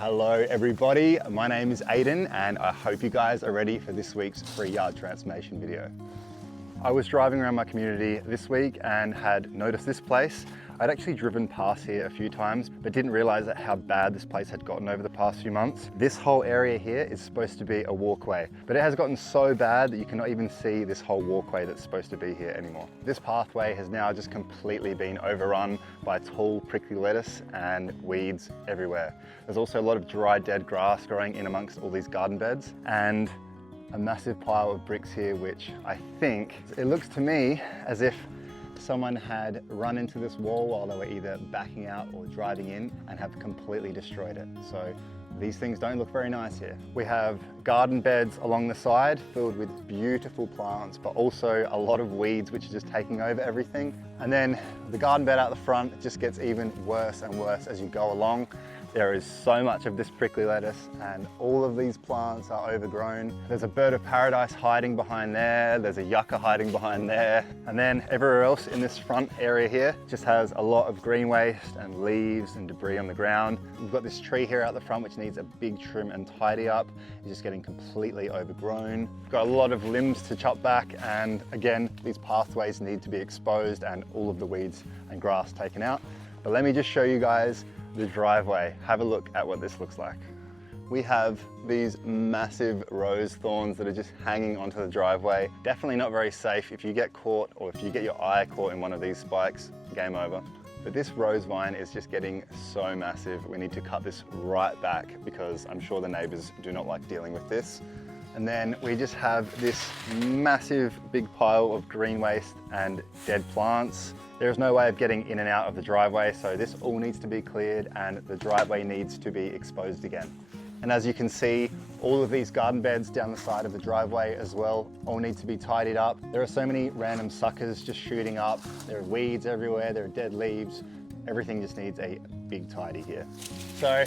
Hello everybody, my name is Aiden and I hope you guys are ready for this week's free yard transformation video. I was driving around my community this week and had noticed this place. I'd actually driven past here a few times, but didn't realize how bad this place had gotten over the past few months. This whole area here is supposed to be a walkway, but it has gotten so bad that you cannot even see this whole walkway that's supposed to be here anymore. This pathway has now just completely been overrun by tall prickly lettuce and weeds everywhere. There's also a lot of dry, dead grass growing in amongst all these garden beds and a massive pile of bricks here, which I think, it looks to me as if someone had run into this wall while they were either backing out or driving in and have completely destroyed it. So these things don't look very nice here. We have garden beds along the side filled with beautiful plants, but also a lot of weeds which are just taking over everything. And then the garden bed out the front just gets even worse and worse as you go along. There is so much of this prickly lettuce and all of these plants are overgrown. There's a bird of paradise hiding behind there. There's a yucca hiding behind there. And then everywhere else in this front area here just has a lot of green waste and leaves and debris on the ground. We've got this tree here out the front which needs a big trim and tidy up. It's just getting completely overgrown. We've got a lot of limbs to chop back, and again, these pathways need to be exposed and all of the weeds and grass taken out. But let me just show you guys the driveway. Have a look at what this looks like. We have these massive rose thorns that are just hanging onto the driveway. Definitely not very safe. If you get caught or if you get your eye caught in one of these spikes, game over. But this rose vine is just getting so massive. We need to cut this right back because I'm sure the neighbors do not like dealing with this. And then we just have this massive big pile of green waste and dead plants. There's no way of getting in and out of the driveway, so this all needs to be cleared and the driveway needs to be exposed again. And as you can see, all of these garden beds down the side of the driveway as well all need to be tidied up. There are so many random suckers just shooting up. There are weeds everywhere, there are dead leaves. Everything just needs a big tidy here. So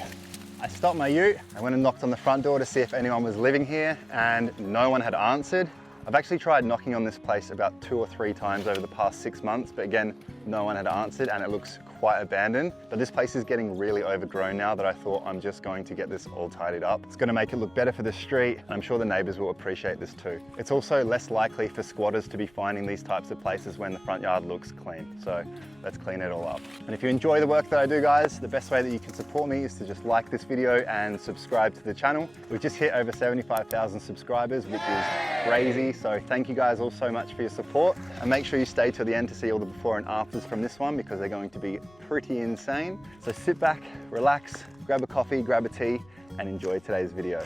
I stopped my ute, I went and knocked on the front door to see if anyone was living here and no one had answered. I've actually tried knocking on this place about 2 or 3 times over the past 6 months, but again, no one had answered and it looks quite abandoned. But this place is getting really overgrown now that I thought I'm just going to get this all tidied up. It's going to make it look better for the street, and I'm sure the neighbors will appreciate this too. It's also less likely for squatters to be finding these types of places when the front yard looks clean. So let's clean it all up. And if you enjoy the work that I do, guys, the best way that you can support me is to just like this video and subscribe to the channel. We've just hit over 75,000 subscribers, which is crazy. So thank you guys all so much for your support, and make sure you stay till the end to see all the before and afters from this one because they're going to be pretty insane. So sit back, relax, grab a coffee, grab a tea, and enjoy today's video.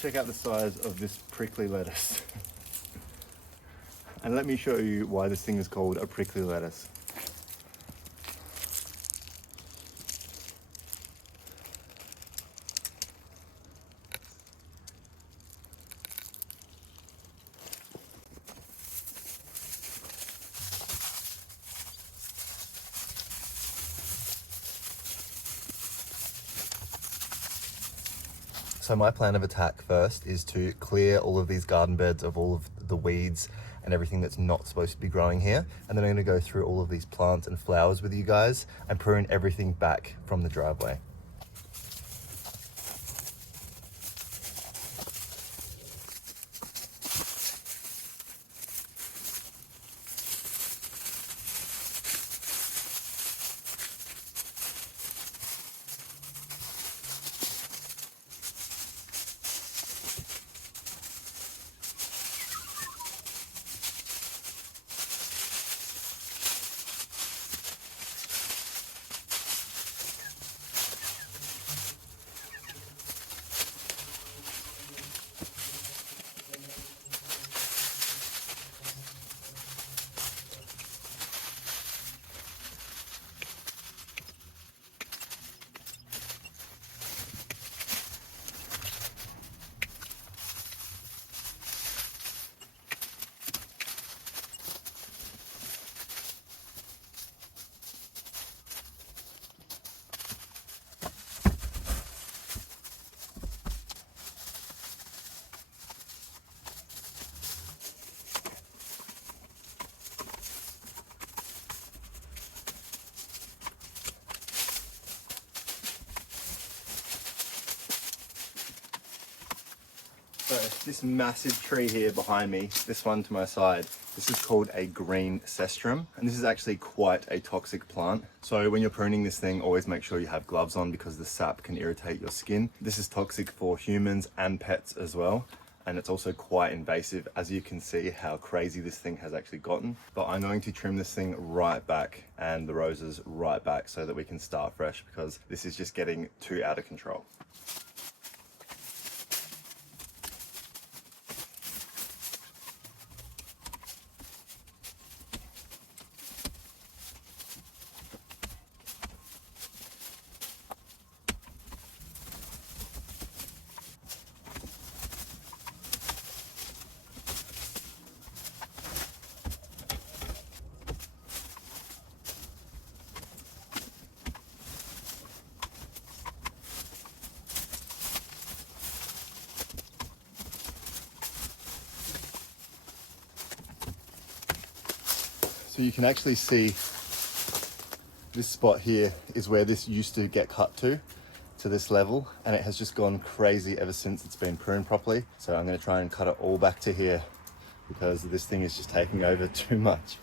Check out the size of this prickly lettuce. And let me show you why this thing is called a prickly lettuce. So my plan of attack first is to clear all of these garden beds of all of the weeds and everything that's not supposed to be growing here. And then I'm gonna go through all of these plants and flowers with you guys and prune everything back from the driveway. this massive tree here behind me, this one to my side, this is called a green cestrum, and this is actually quite a toxic plant. So when you're pruning this thing, always make sure you have gloves on because the sap can irritate your skin. This is toxic for humans and pets as well. And it's also quite invasive, as you can see how crazy this thing has actually gotten. But I'm going to trim this thing right back and the roses right back so that we can start fresh, because this is just getting too out of control. So you can actually see this spot here is where this used to get cut to this level, and it has just gone crazy ever since it's been pruned properly. So I'm going to try and cut it all back to here because this thing is just taking over too much.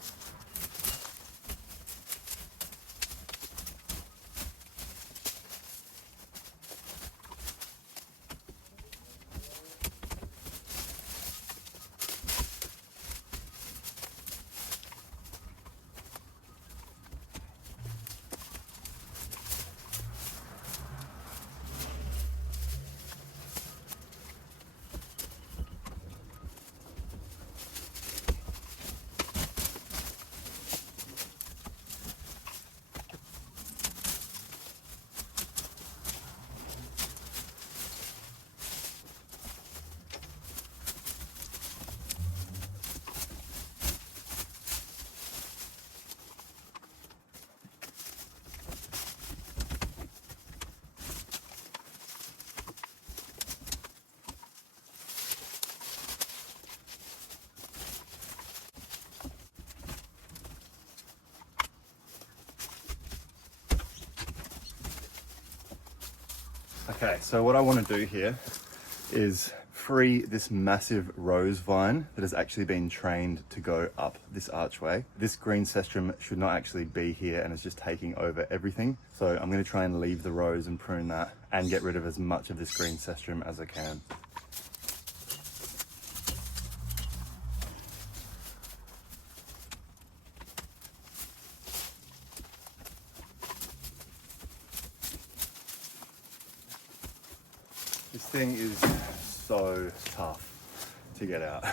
Okay, so what I want to do here is free this massive rose vine that has actually been trained to go up this archway. This green cestrum should not actually be here and is just taking over everything. So I'm going to try and leave the rose and prune that and get rid of as much of this green cestrum as I can. This thing is so tough to get out.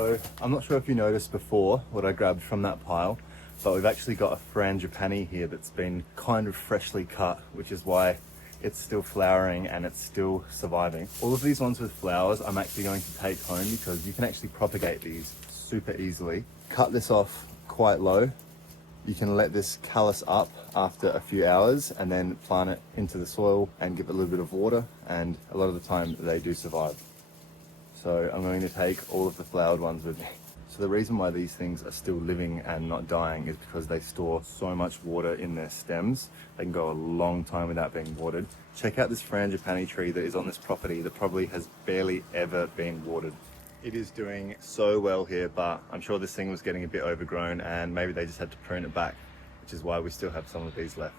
So I'm not sure if you noticed before what I grabbed from that pile, but we've actually got a frangipani here that's been kind of freshly cut, which is why it's still flowering and it's still surviving. All of these ones with flowers I'm actually going to take home because you can actually propagate these super easily. Cut this off quite low. You can let this callus up after a few hours and then plant it into the soil and give it a little bit of water, and a lot of the time they do survive. So I'm going to take all of the flowered ones with me. So the reason why these things are still living and not dying is because they store so much water in their stems. They can go a long time without being watered. Check out this frangipani tree that is on this property that probably has barely ever been watered. It is doing so well here, but I'm sure this thing was getting a bit overgrown and maybe they just had to prune it back, which is why we still have some of these left.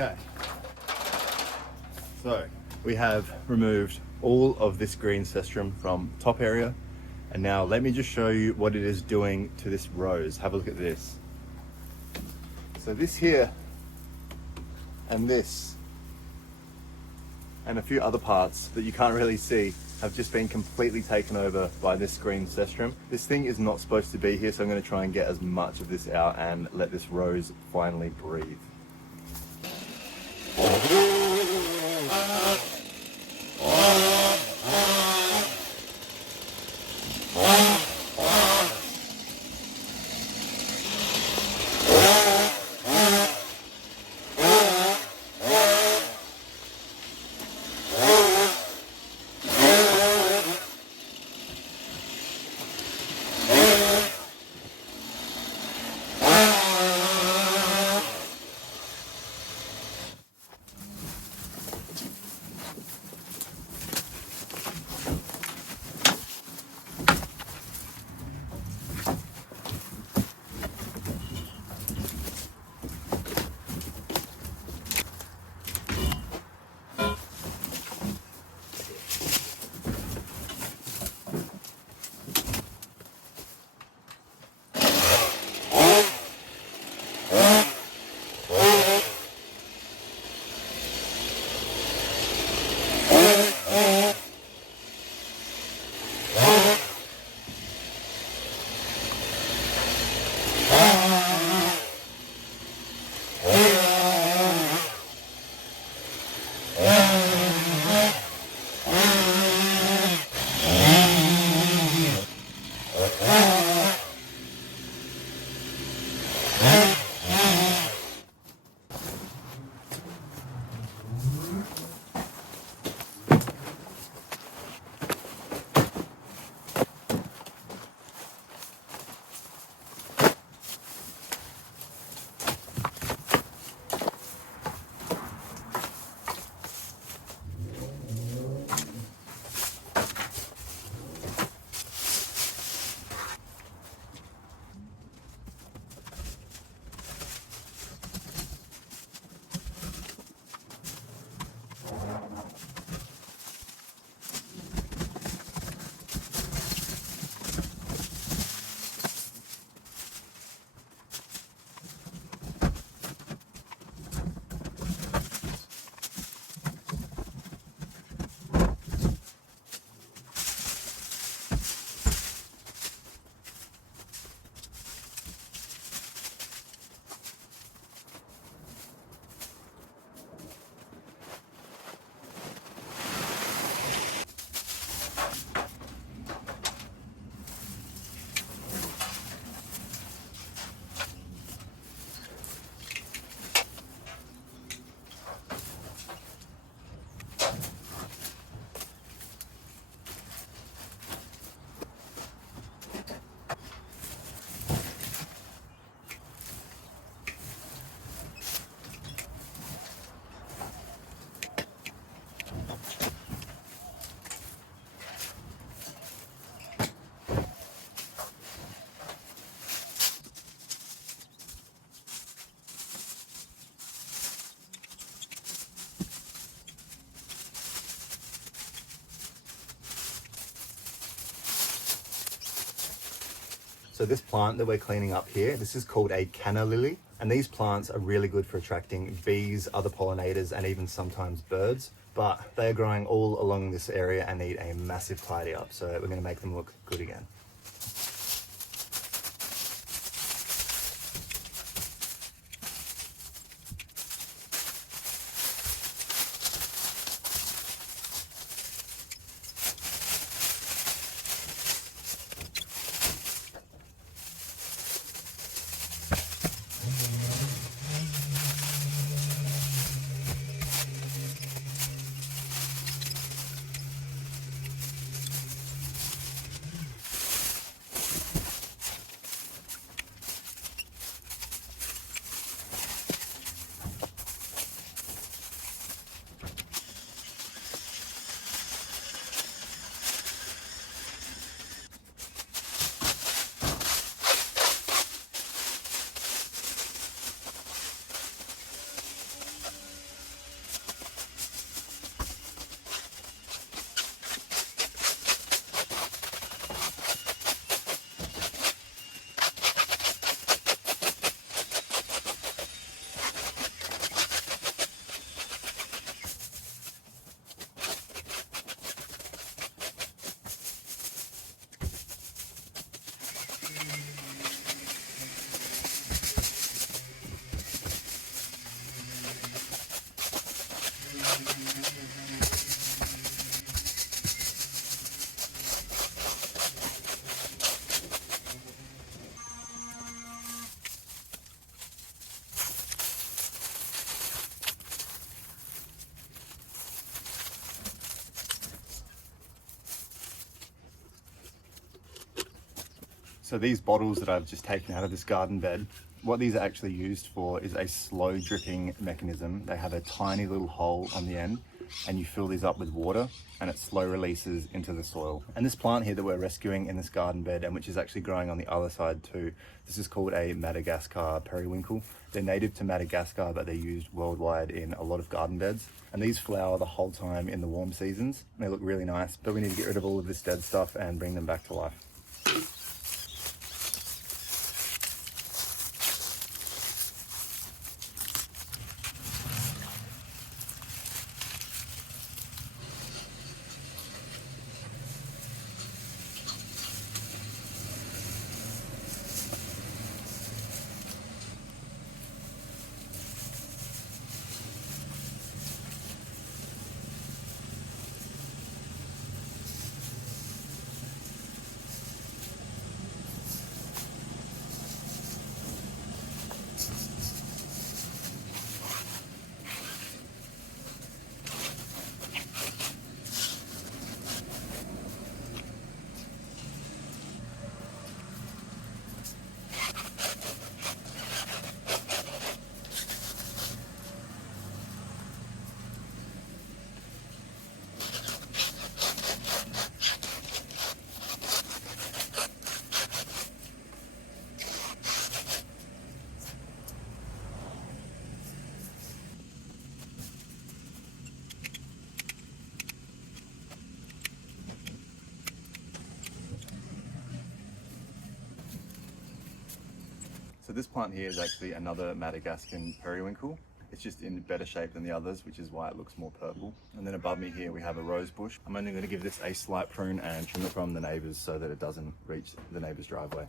Okay, so we have removed all of this green cestrum from the top area, and now let me just show you what it is doing to this rose. Have a look at this. So this here and this and a few other parts that you can't really see have just been completely taken over by this green cestrum. This thing is not supposed to be here, so I'm going to try and get as much of this out and let this rose finally breathe. So this plant that we're cleaning up here, this is called a canna lily. And these plants are really good for attracting bees, other pollinators, and even sometimes birds. But they are growing all along this area and need a massive tidy up. So we're gonna make them look good again. So these bottles that I've just taken out of this garden bed, what these are actually used for is a slow dripping mechanism. They have a tiny little hole on the end and you fill these up with water and it slow releases into the soil. And this plant here that we're rescuing in this garden bed, and which is actually growing on the other side too, this is called a Madagascar periwinkle. They're native to Madagascar, but they're used worldwide in a lot of garden beds. And these flower the whole time in the warm seasons. They look really nice, but we need to get rid of all of this dead stuff and bring them back to life. So this plant here is actually another Madagascan periwinkle. It's just in better shape than the others, which is why it looks more purple. And then above me here we have a rose bush. I'm only going to give this a slight prune and trim it from the neighbours so that it doesn't reach the neighbour's driveway.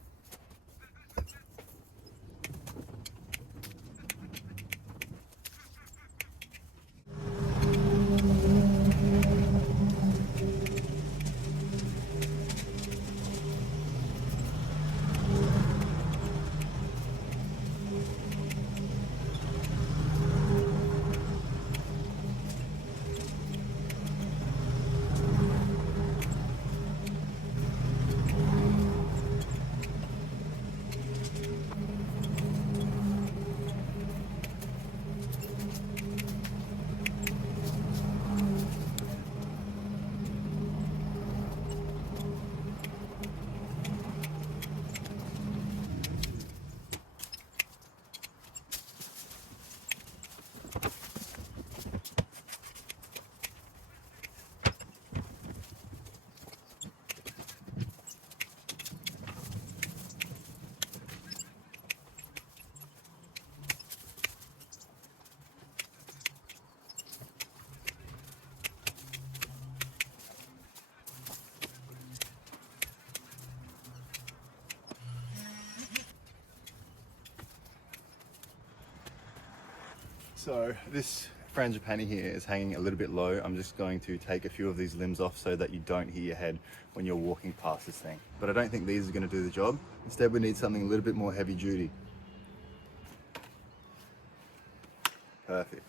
So this frangipani here is hanging a little bit low. I'm just going to take a few of these limbs off so that you don't hit your head when you're walking past this thing. But I don't think these are going to do the job. Instead, we need something a little bit more heavy duty. Perfect.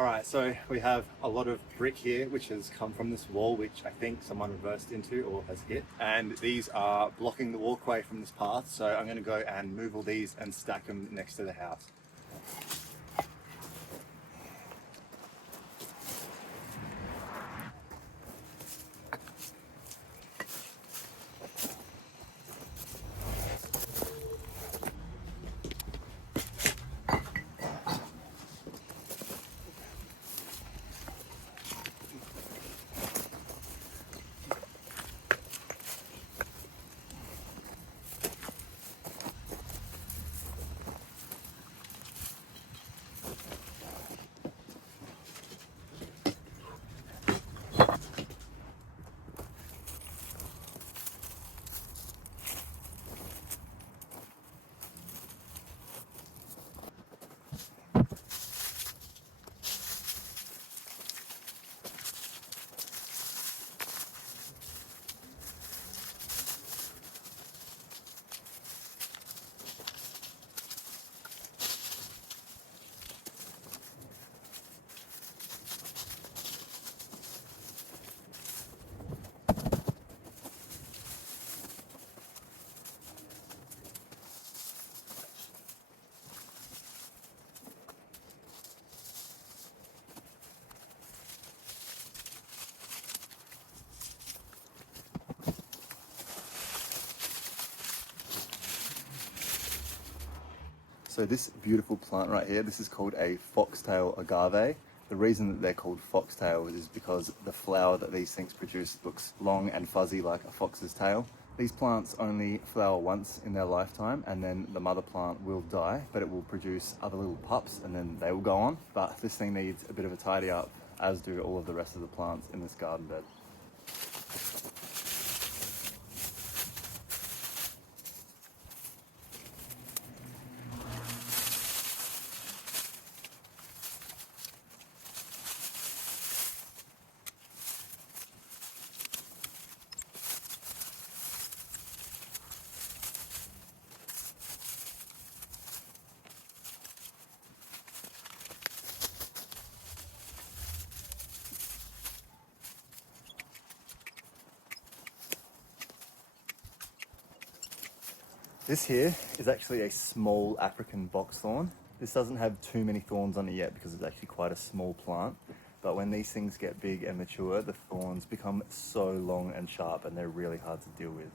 Alright, so we have a lot of brick here which has come from this wall, which I think someone reversed into or has hit. And these are blocking the walkway from this path, so I'm going to go and move all these and stack them next to the house. So this beautiful plant right here, this is called a foxtail agave. The reason that they're called foxtail is because the flower that these things produce looks long and fuzzy like a fox's tail. These plants only flower once in their lifetime, and then the mother plant will die, but it will produce other little pups and then they will go on. But this thing needs a bit of a tidy up, as do all of the rest of the plants in this garden bed. This here is actually a small African box thorn. This doesn't have too many thorns on it yet because it's actually quite a small plant. But when these things get big and mature, the thorns become so long and sharp and they're really hard to deal with.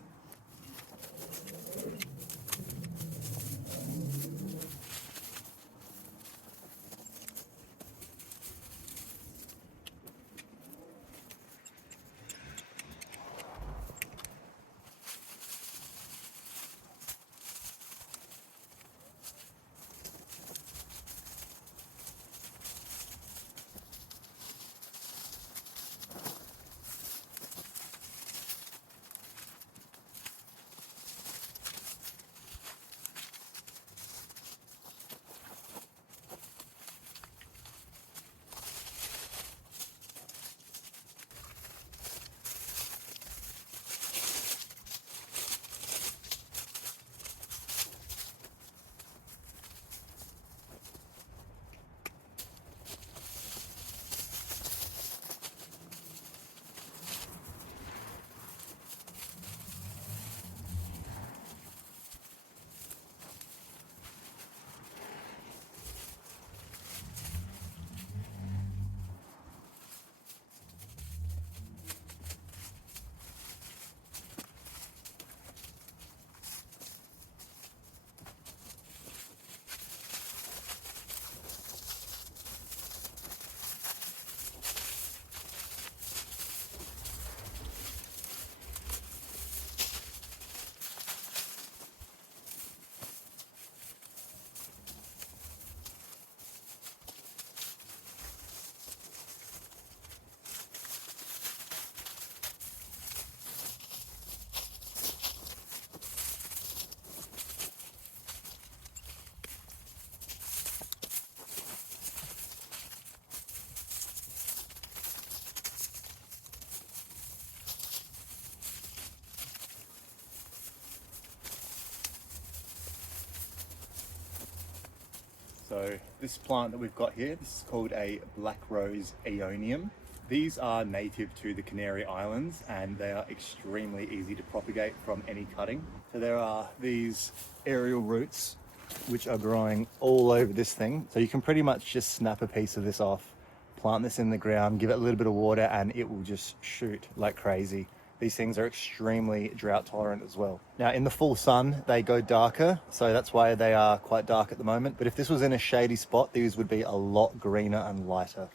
So this plant that we've got here, this is called a black rose aeonium. These are native to the Canary Islands and they are extremely easy to propagate from any cutting. So there are these aerial roots which are growing all over this thing. So you can pretty much just snap a piece of this off, plant this in the ground, give it a little bit of water and it will just shoot like crazy. These things are extremely drought tolerant as well. Now in the full sun, they go darker, so that's why they are quite dark at the moment. But if this was in a shady spot, these would be a lot greener and lighter.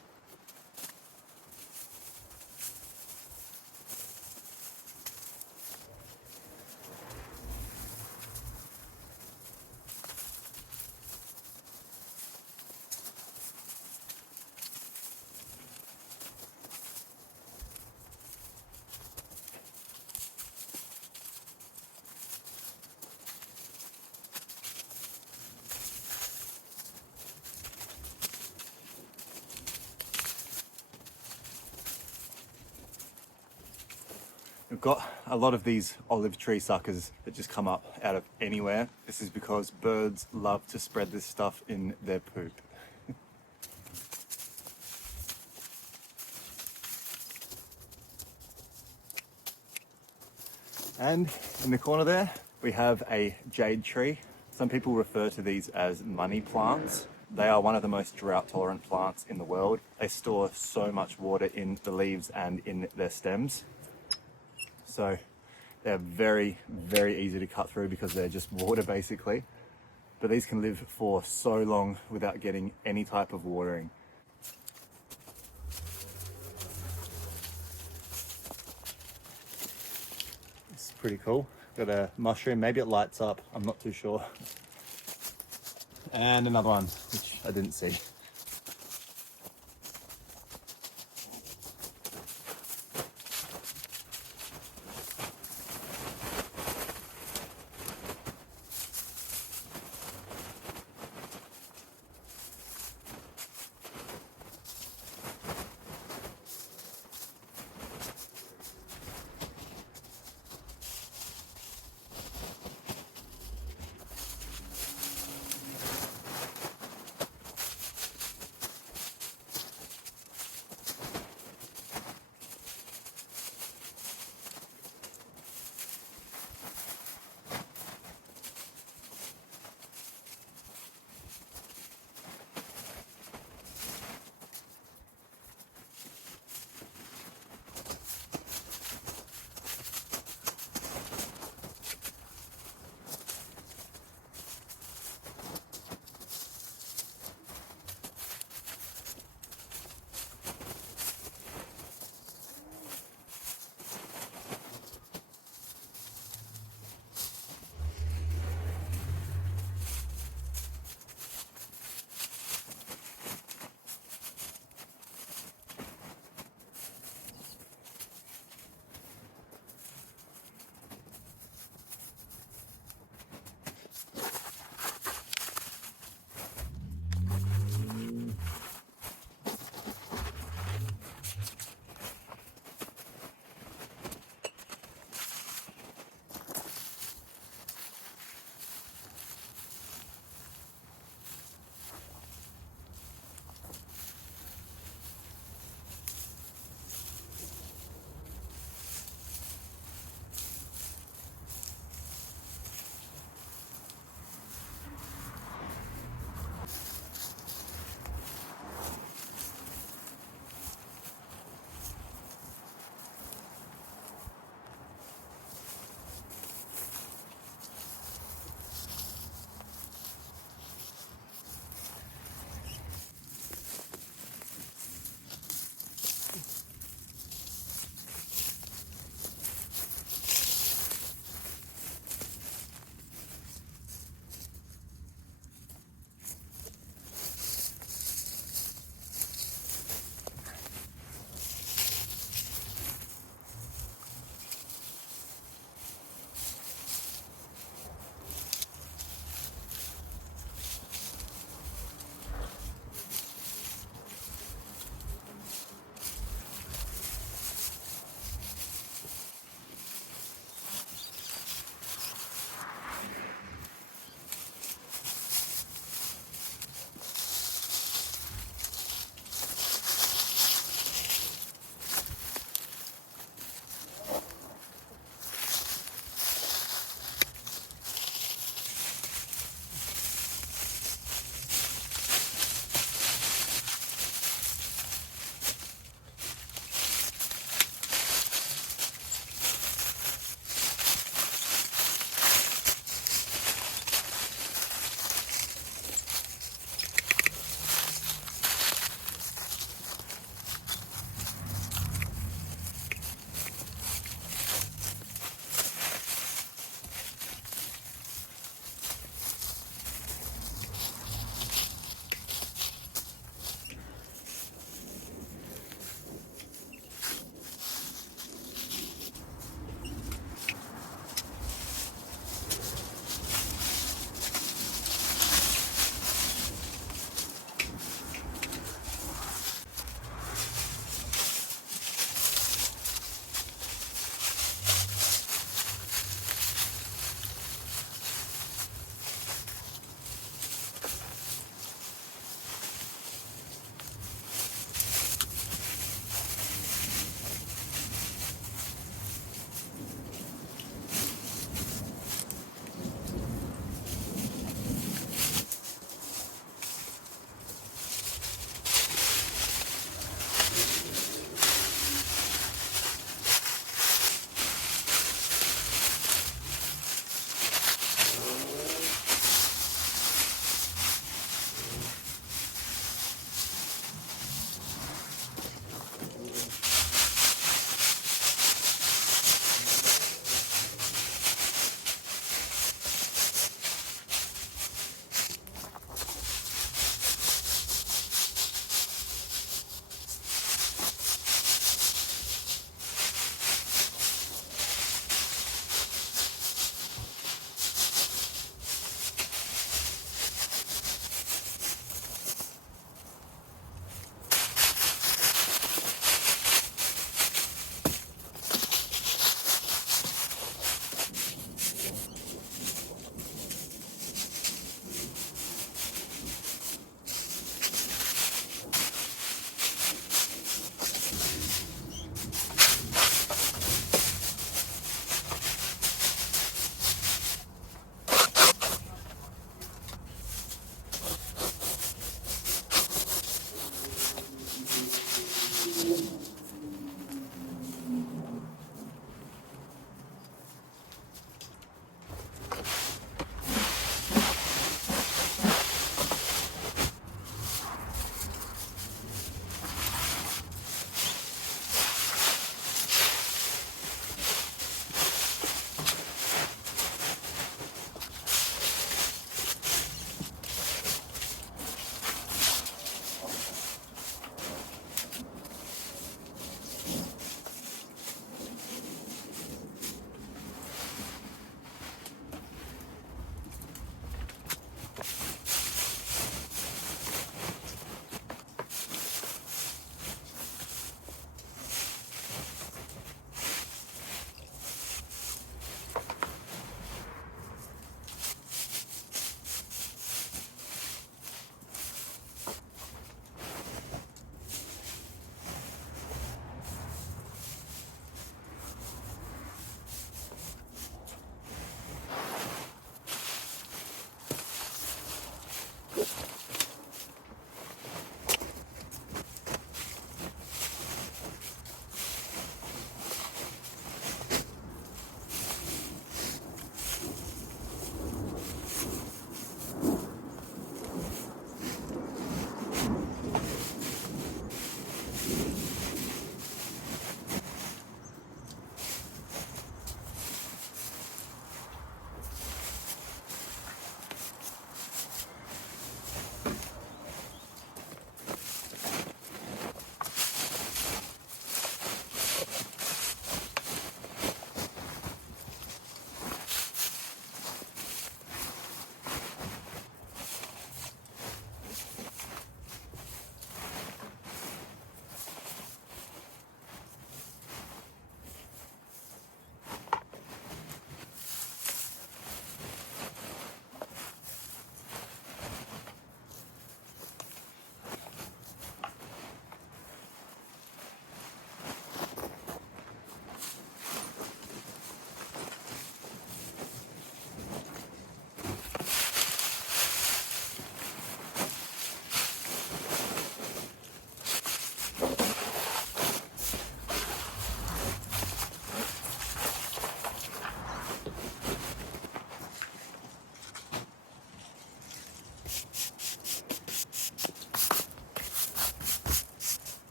We've got a lot of these olive tree suckers that just come up out of anywhere. This is because birds love to spread this stuff in their poop. And in the corner there, we have a jade tree. Some people refer to these as money plants. They are one of the most drought tolerant plants in the world. They store so much water in the leaves and in their stems. So they're very, very easy to cut through because they're just water basically. But these can live for so long without getting any type of watering. It's pretty cool. Got a mushroom, maybe it lights up, I'm not too sure. And another one, which I didn't see.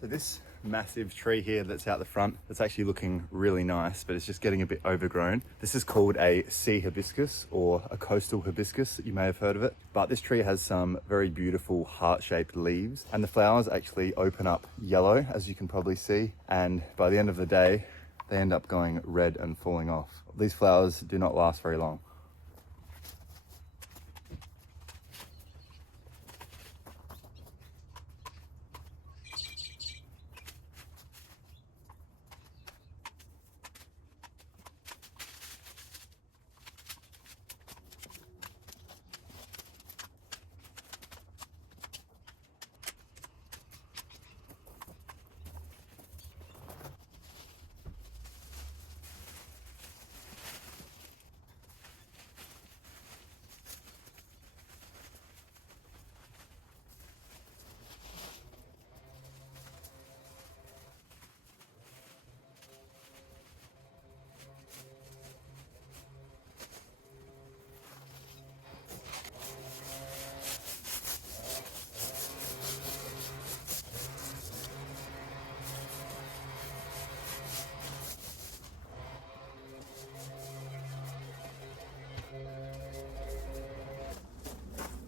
So this massive tree here that's out the front, it's actually looking really nice, but it's just getting a bit overgrown. This is called a sea hibiscus or a coastal hibiscus. You may have heard of it, but this tree has some very beautiful heart-shaped leaves, and the flowers actually open up yellow, as you can probably see. And by the end of the day, they end up going red and falling off. These flowers do not last very long.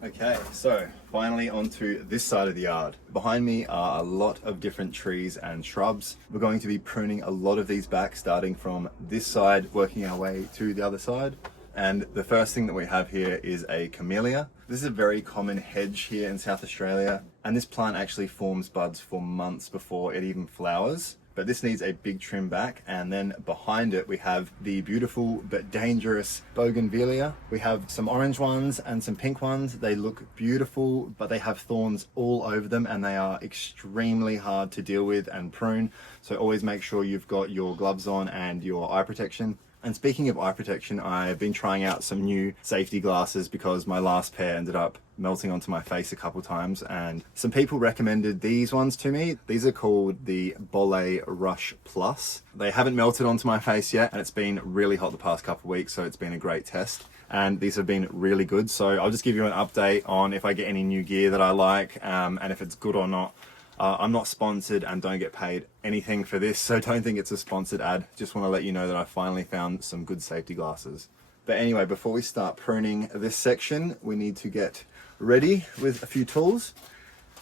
Okay, so finally onto this side of the yard. Behind me are a lot of different trees and shrubs. We're going to be pruning a lot of these back, starting from this side, working our way to the other side. And the first thing that we have here is a camellia. This is a very common hedge here in South Australia, and this plant actually forms buds for months before it even flowers. But this needs a big trim back, and then behind it we have the beautiful but dangerous bougainvillea. We have some orange ones and some pink ones. They look beautiful, but they have thorns all over them, and they are extremely hard to deal with and prune. So always make sure you've got your gloves on and your eye protection. And speaking of eye protection, I've been trying out some new safety glasses because my last pair ended up melting onto my face a couple times, and some people recommended these ones to me. These are called the Bolle Rush Plus. They haven't melted onto my face yet, and it's been really hot the past couple of weeks, so it's been a great test. And these have been really good. So I'll just give you an update on if I get any new gear that I like, and if it's good or not. I'm not sponsored and don't get paid anything for this, so don't think it's a sponsored ad. Just want to let you know that I finally found some good safety glasses. But anyway, before we start pruning this section, we need to get ready with a few tools.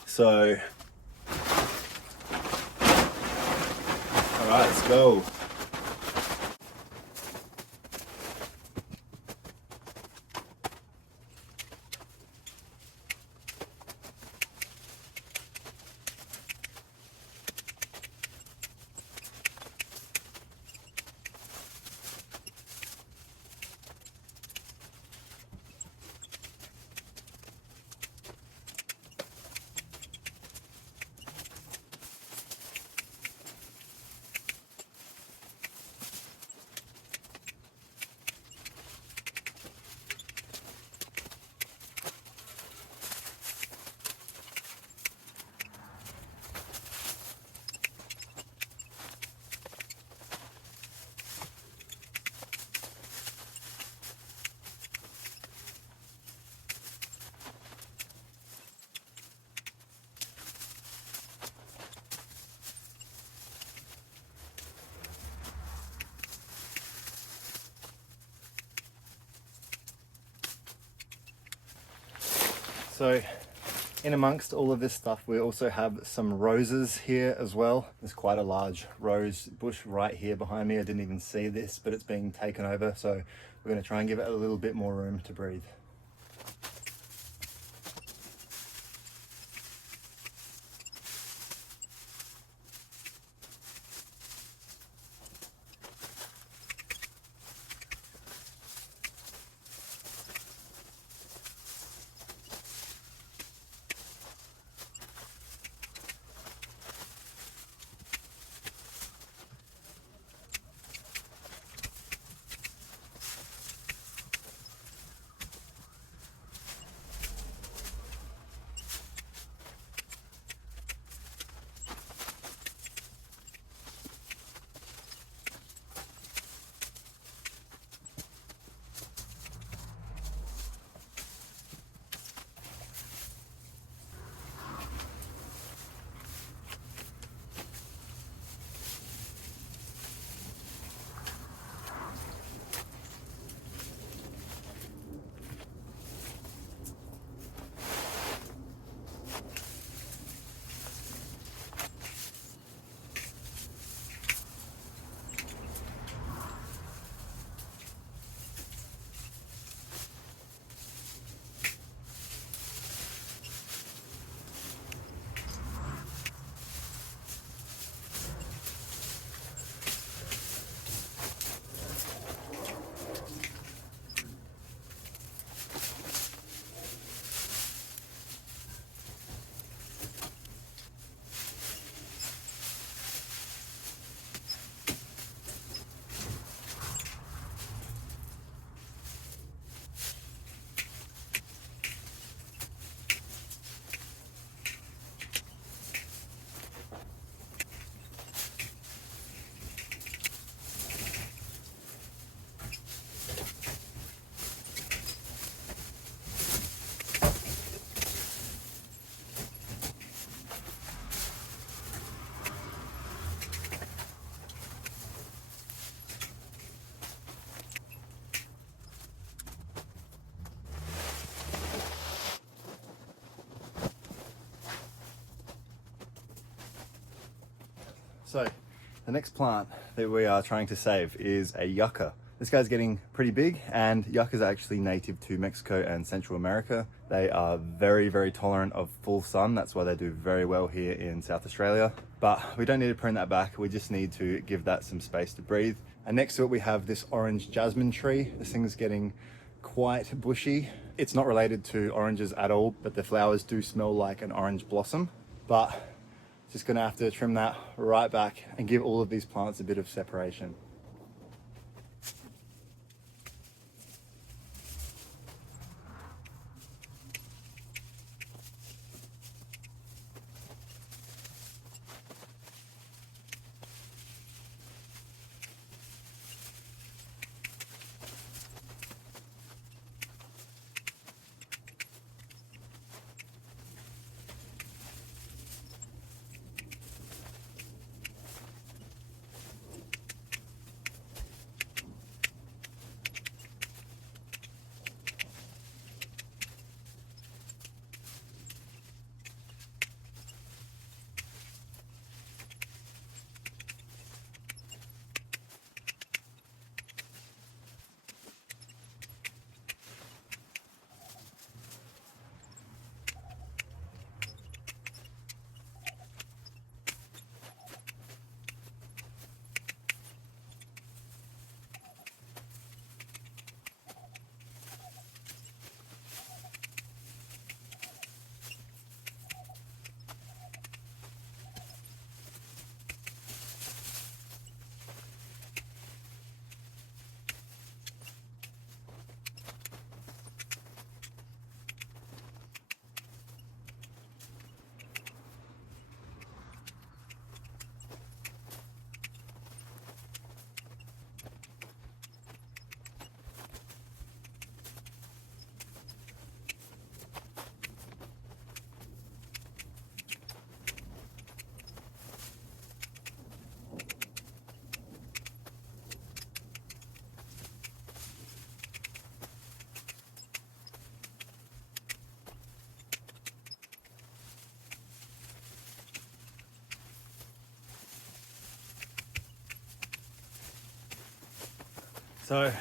So, all right, let's go. So in amongst all of this stuff, we also have some roses here as well. There's quite a large rose bush right here behind me. I didn't even see this, but it's being taken over. So we're going to try and give it a little bit more room to breathe. So the next plant that we are trying to save is a yucca. This guy's getting pretty big, and yuccas are actually native to Mexico and Central America. They are very, very tolerant of full sun. That's why they do very well here in South Australia. But we don't need to prune that back. We just need to give that some space to breathe. And next to it, we have this orange jasmine tree. This thing's getting quite bushy. It's not related to oranges at all, but the flowers do smell like an orange blossom. But just gonna have to trim that right back and give all of these plants a bit of separation. So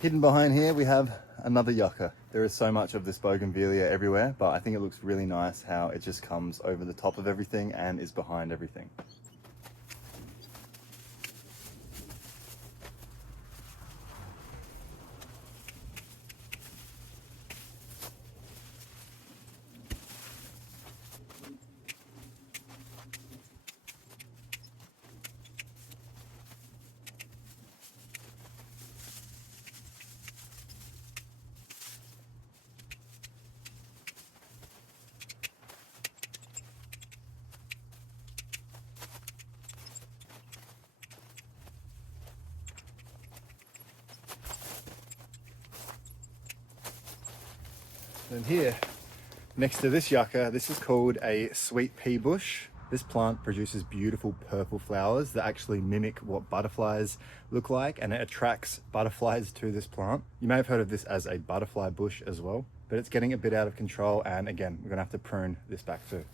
hidden behind here we have another yucca. There is so much of this bougainvillea everywhere, but I think it looks really nice how it just comes over the top of everything and is behind everything. And here, next to this yucca, this is called a sweet pea bush. This plant produces beautiful purple flowers that actually mimic what butterflies look like, and it attracts butterflies to this plant. You may have heard of this as a butterfly bush as well, but it's getting a bit out of control, and again, we're gonna have to prune this back too.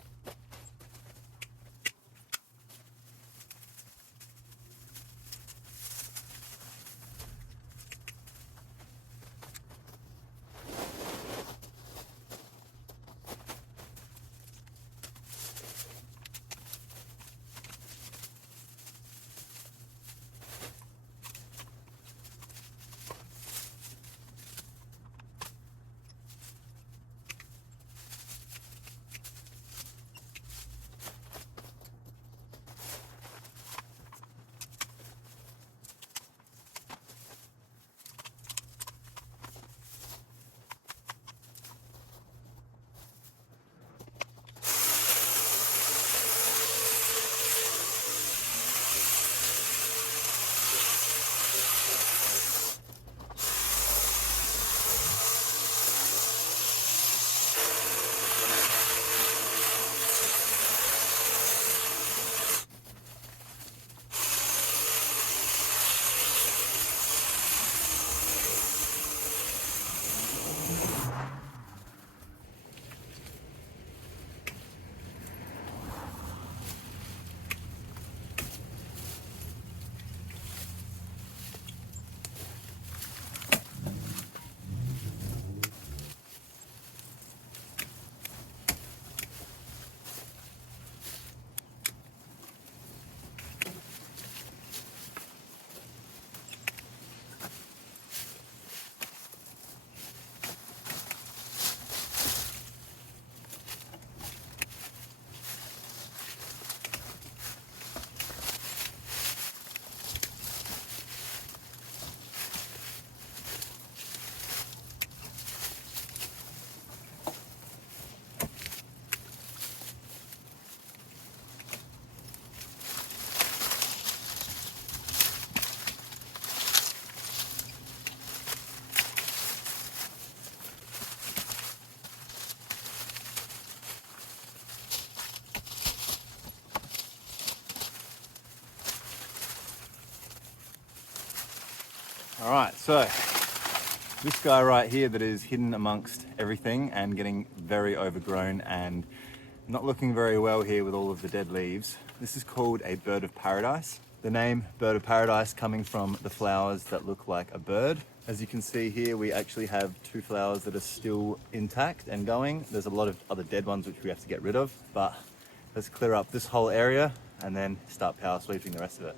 All right, so this guy right here that is hidden amongst everything and getting very overgrown and not looking very well here with all of the dead leaves. This is called a bird of paradise. The name bird of paradise coming from the flowers that look like a bird. As you can see here, we actually have 2 flowers that are still intact and going. There's a lot of other dead ones which we have to get rid of, but let's clear up this whole area and then start power sweeping the rest of it.